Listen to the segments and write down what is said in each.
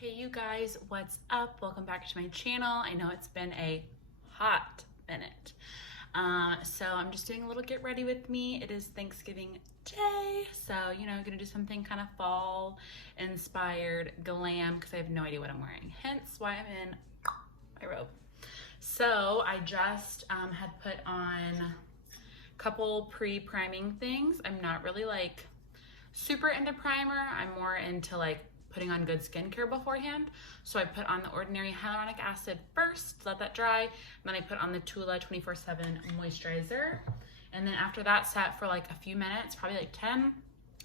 Hey you guys, what's up? Welcome back to my channel. I know it's been a hot minute. So I'm just doing a little get ready with me. It is Thanksgiving Day. So, gonna do something kind of fall inspired glam because I have no idea what I'm wearing. Hence why I'm in my robe. So I just had put on a couple pre-priming things. I'm not really like super into primer. I'm more into like putting on good skincare beforehand. So I put on the Ordinary Hyaluronic Acid first, let that dry. And then I put on the Tula 24/7 moisturizer. And then after that sat for like a few minutes, probably like 10,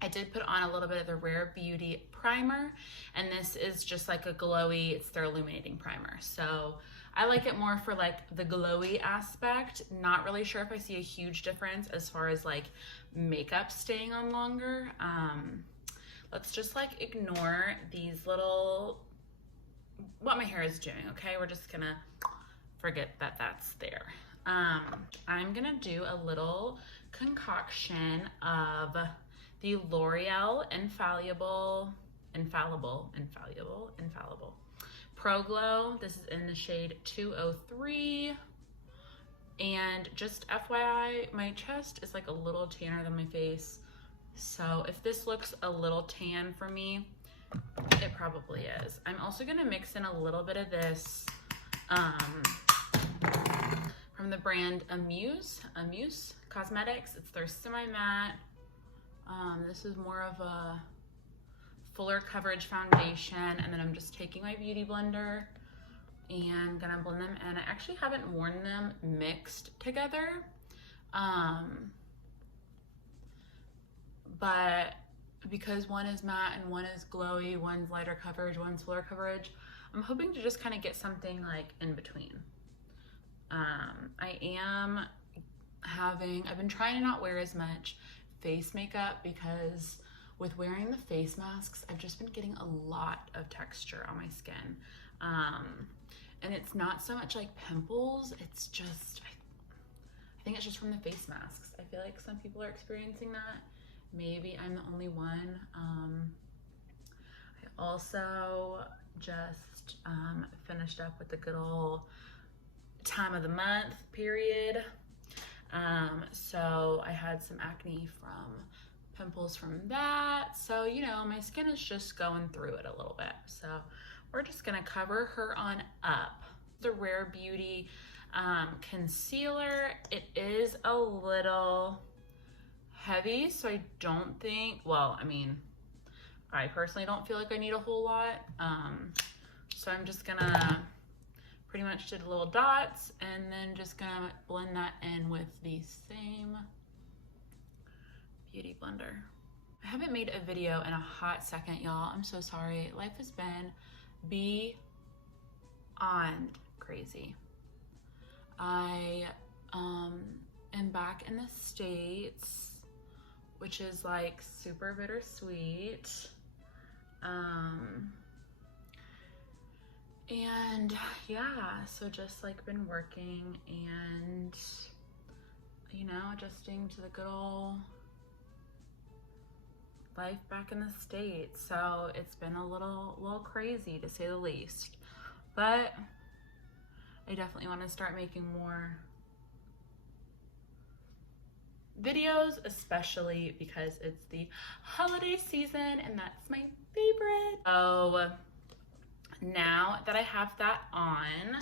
I did put on a little bit of the Rare Beauty primer. And this is just like a glowy, it's their illuminating primer. So I like it more for like the glowy aspect. Not really sure if I see a huge difference as far as like makeup staying on longer. Let's just like ignore these little, what my hair is doing, okay? We're just gonna forget that that's there. I'm gonna do a little concoction of the L'Oreal Infallible Pro Glow. This is in the shade 203. And just FYI, my chest is like a little tanner than my face. So if this looks a little tan for me, it probably is. I'm also gonna mix in a little bit of this from the brand Amuse Cosmetics. It's their semi-matte. This is more of a fuller coverage foundation. And then I'm just taking my beauty blender and gonna blend them in. I actually haven't worn them mixed together. But because one is matte and one is glowy, one's lighter coverage, one's fuller coverage, I'm hoping to just kind of get something like in between. I've been trying to not wear as much face makeup because with wearing the face masks, I've just been getting a lot of texture on my skin. And it's not so much like pimples, it's just, I think it's just from the face masks. I feel like some people are experiencing that. Maybe I'm the only one. I also just finished up with the good old time of the month period. So I had some acne from pimples from that. So, my skin is just going through it a little bit. So we're just gonna cover her on up. The Rare Beauty concealer. It is a little heavy, so I don't think, I personally don't feel like I need a whole lot. So I'm just gonna pretty much did little dots and then just gonna blend that in with the same beauty blender. I haven't made a video in a hot second, y'all. I'm so sorry. Life has been beyond crazy. I am back in the States, which is like super bittersweet. And yeah, so just like been working and, adjusting to the good old life back in the States. So it's been a little crazy to say the least, but I definitely want to start making more videos, especially because it's the holiday season and that's my favorite. So now that I have that on,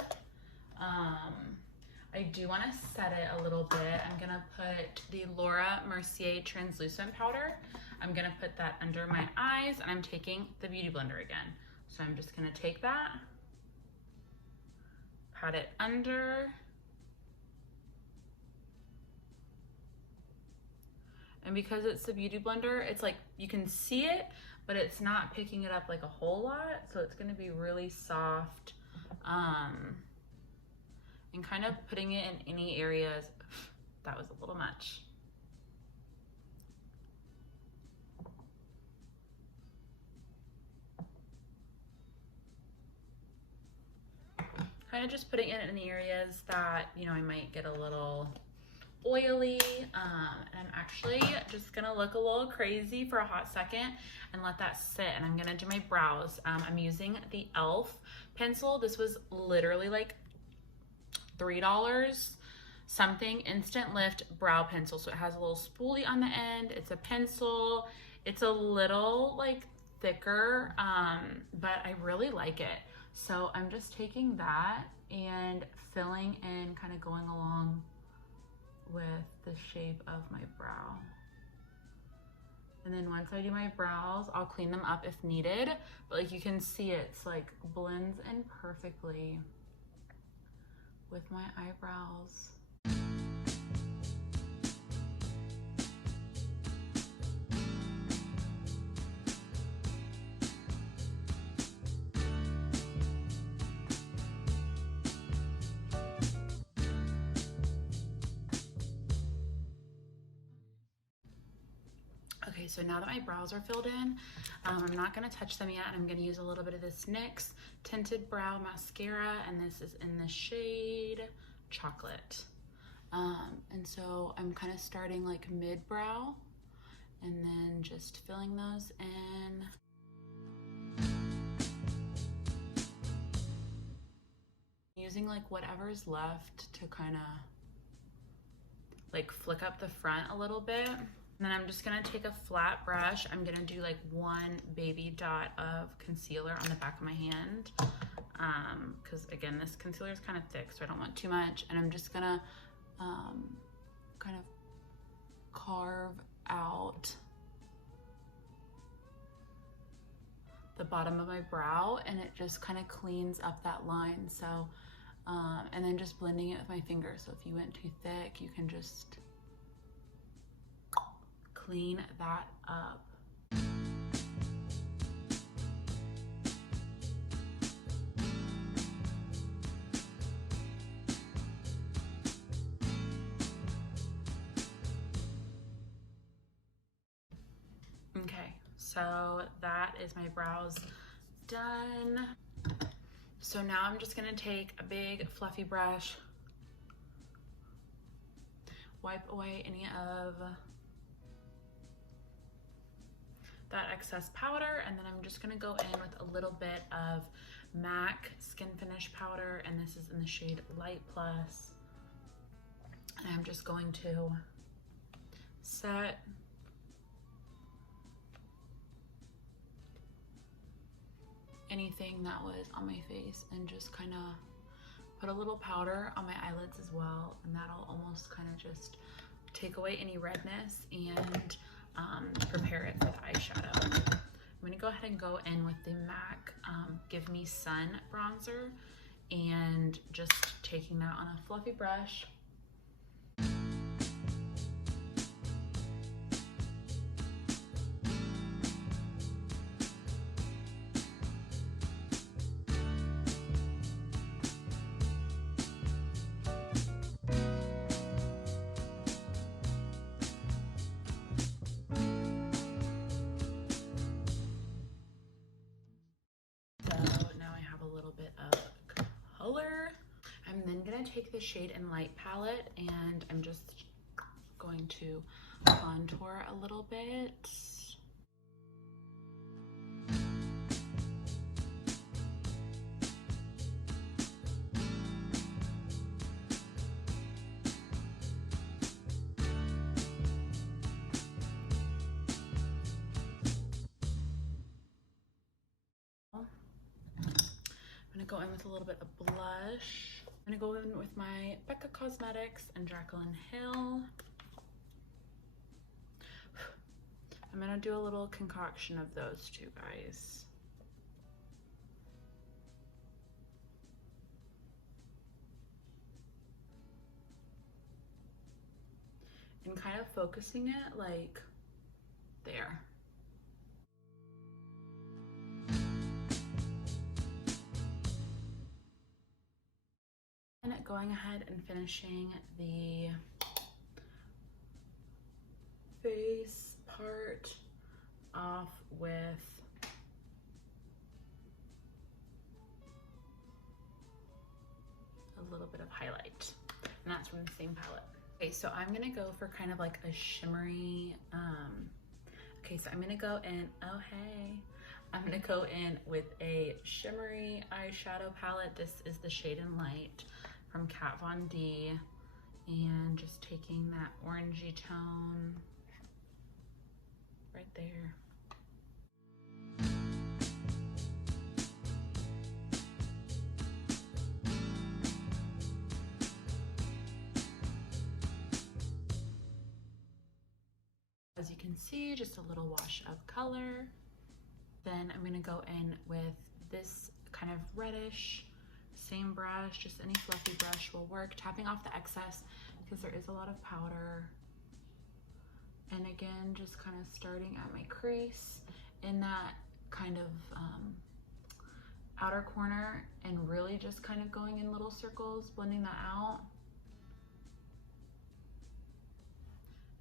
I do want to set it a little bit. I'm gonna put the Laura Mercier translucent powder. I'm gonna put that under my eyes and I'm taking the beauty blender again. So I'm just gonna take that, pat it under, and because it's the beauty blender, it's like you can see it, but it's not picking it up like a whole lot. So it's gonna be really soft, and kind of putting it in any areas. That was a little much. Kind of just putting it in the areas that, I might get a little oily. And I'm actually just gonna look a little crazy for a hot second and let that sit. And I'm gonna do my brows. I'm using the e.l.f. pencil. This was literally like $3 something. Instant Lift brow pencil. So it has a little spoolie on the end. It's a pencil. It's a little like thicker, but I really like it. So I'm just taking that and filling in, kind of going along with the shape of my brow. And then once I do my brows, I'll clean them up if needed. But like you can see, it's like blends in perfectly with my eyebrows. Okay, so now that my brows are filled in, I'm not gonna touch them yet. I'm gonna use a little bit of this NYX Tinted Brow Mascara, and this is in the shade Chocolate. And so I'm kind of starting like mid-brow and then just filling those in. Using like whatever's left to kind of like flick up the front a little bit. And then I'm just gonna take a flat brush. I'm gonna do like one baby dot of concealer on the back of my hand. Because again, this concealer is kind of thick, so I don't want too much. And I'm just gonna kind of carve out the bottom of my brow, and it just kind of cleans up that line. So, and then just blending it with my fingers. So if you went too thick, you can just clean that up. Okay, so that is my brows done. So now I'm just gonna take a big fluffy brush, wipe away any of that excess powder, and then I'm just gonna go in with a little bit of MAC Skin Finish powder, and this is in the shade Light Plus. And I'm just going to set anything that was on my face and just kind of put a little powder on my eyelids as well, and that'll almost kind of just take away any redness and prepare it for the eyeshadow. I'm gonna go ahead and go in with the MAC Give Me Sun bronzer, and just taking that on a fluffy brush. I'm then gonna take the Shade and Light palette, and I'm just going to contour a little bit. I'm gonna go in with a little bit of blush. I'm gonna go in with my Becca Cosmetics and Jaclyn Hill. I'm gonna do a little concoction of those two guys. And kind of focusing it like there. And going ahead and finishing the face part off with a little bit of highlight, and that's from the same palette. Okay, so I'm gonna go for kind of like a shimmery, okay, so I'm gonna go in, oh hey, I'm gonna go in with a shimmery eyeshadow palette. This is the Shade and Light from Kat Von D, and just taking that orangey tone right there. As you can see, just a little wash of color. Then I'm gonna go in with this kind of reddish, same brush, just any fluffy brush will work, tapping off the excess because there is a lot of powder. And again, just kind of starting at my crease in that kind of outer corner and really just kind of going in little circles, blending that out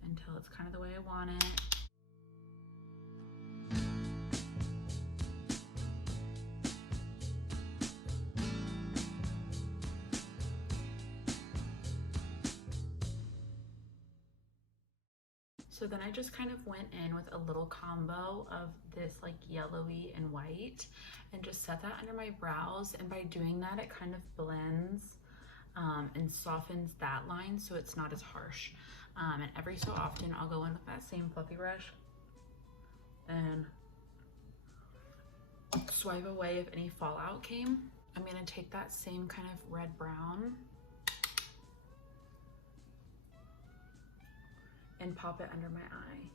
until it's kind of the way I want it. So then I just kind of went in with a little combo of this like yellowy and white and just set that under my brows. And by doing that, it kind of blends and softens that line so it's not as harsh. And every so often I'll go in with that same fluffy brush and swipe away if any fallout came. I'm gonna take that same kind of red brown and pop it under my eye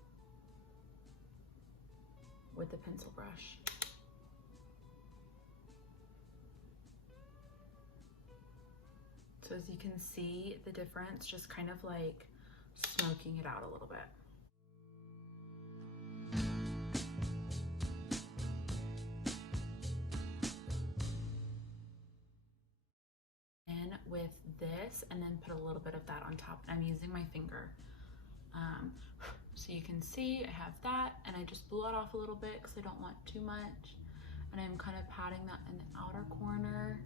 with the pencil brush. So as you can see the difference, just kind of like smoking it out a little bit. And with this, and then put a little bit of that on top. I'm using my finger. So you can see I have that, and I just blew it off a little bit because I don't want too much. And I'm kind of patting that in the outer corner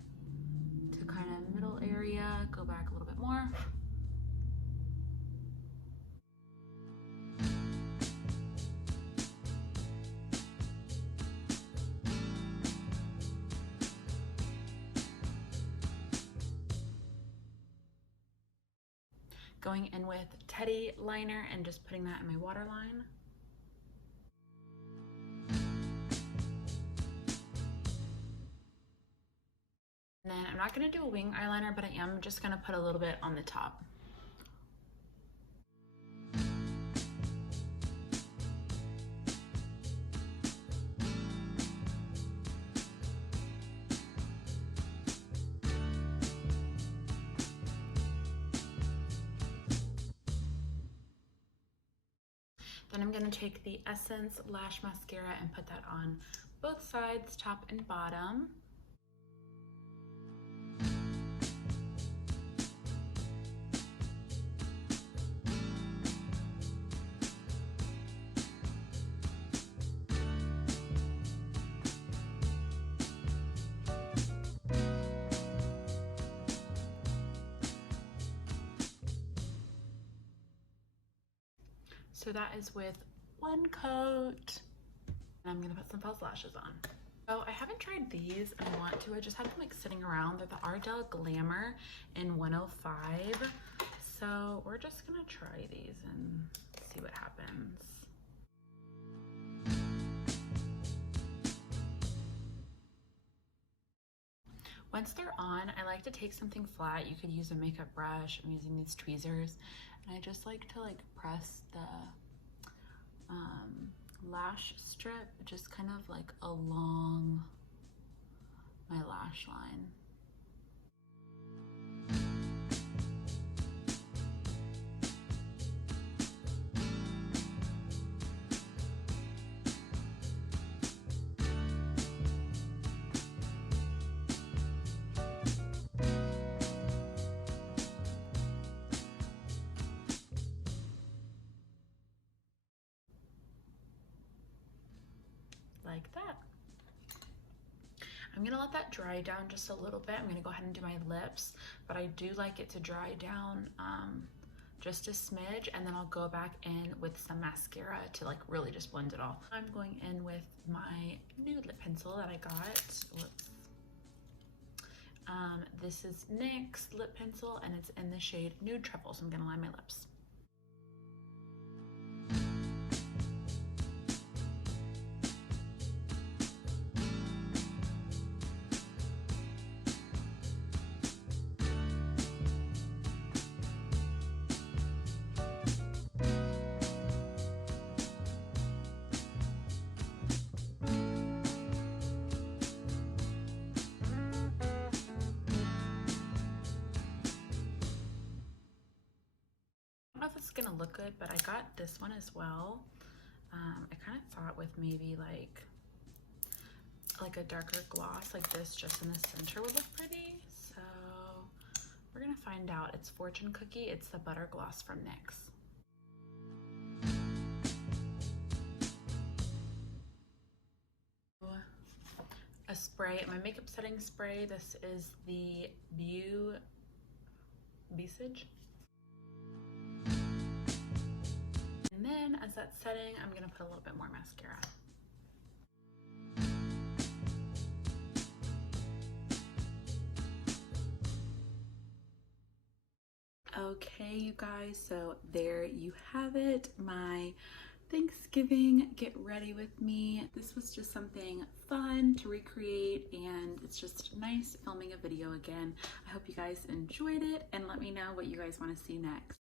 to kind of middle area, go back a little bit more. Going in with Teddy liner and just putting that in my waterline. And then I'm not gonna do a wing eyeliner, but I am just gonna put a little bit on the top. Then I'm gonna take the Essence Lash Mascara and put that on both sides, top and bottom. So that is with one coat. And I'm gonna put some false lashes on. So I haven't tried these, I want to. I just had them like sitting around. They're the Ardell Glamour in 105. So we're just gonna try these and see what happens. Once they're on, I like to take something flat. You could use a makeup brush. I'm using these tweezers. And I just like to like press the lash strip just kind of like along my lash line. Like that. I'm gonna let that dry down just a little bit. I'm gonna go ahead and do my lips, but I do like it to dry down just a smidge, and then I'll go back in with some mascara to like really just blend it all. I'm going in with my nude lip pencil that I got. Whoops. This is NYX lip pencil and it's in the shade Nude Truffle, so I'm gonna line my lips. I don't know if it's gonna look good, but I got this one as well. I kind of thought with maybe like a darker gloss like this just in the center would look pretty. So we're gonna find out. It's Fortune Cookie. It's the butter gloss from NYX. A spray, my makeup setting spray. This is the Visage. And then as that's setting, I'm gonna put a little bit more mascara. Okay, you guys, so there you have it, my Thanksgiving get ready with me. This was just something fun to recreate, and it's just nice filming a video again. I hope you guys enjoyed it, and let me know what you guys want to see next.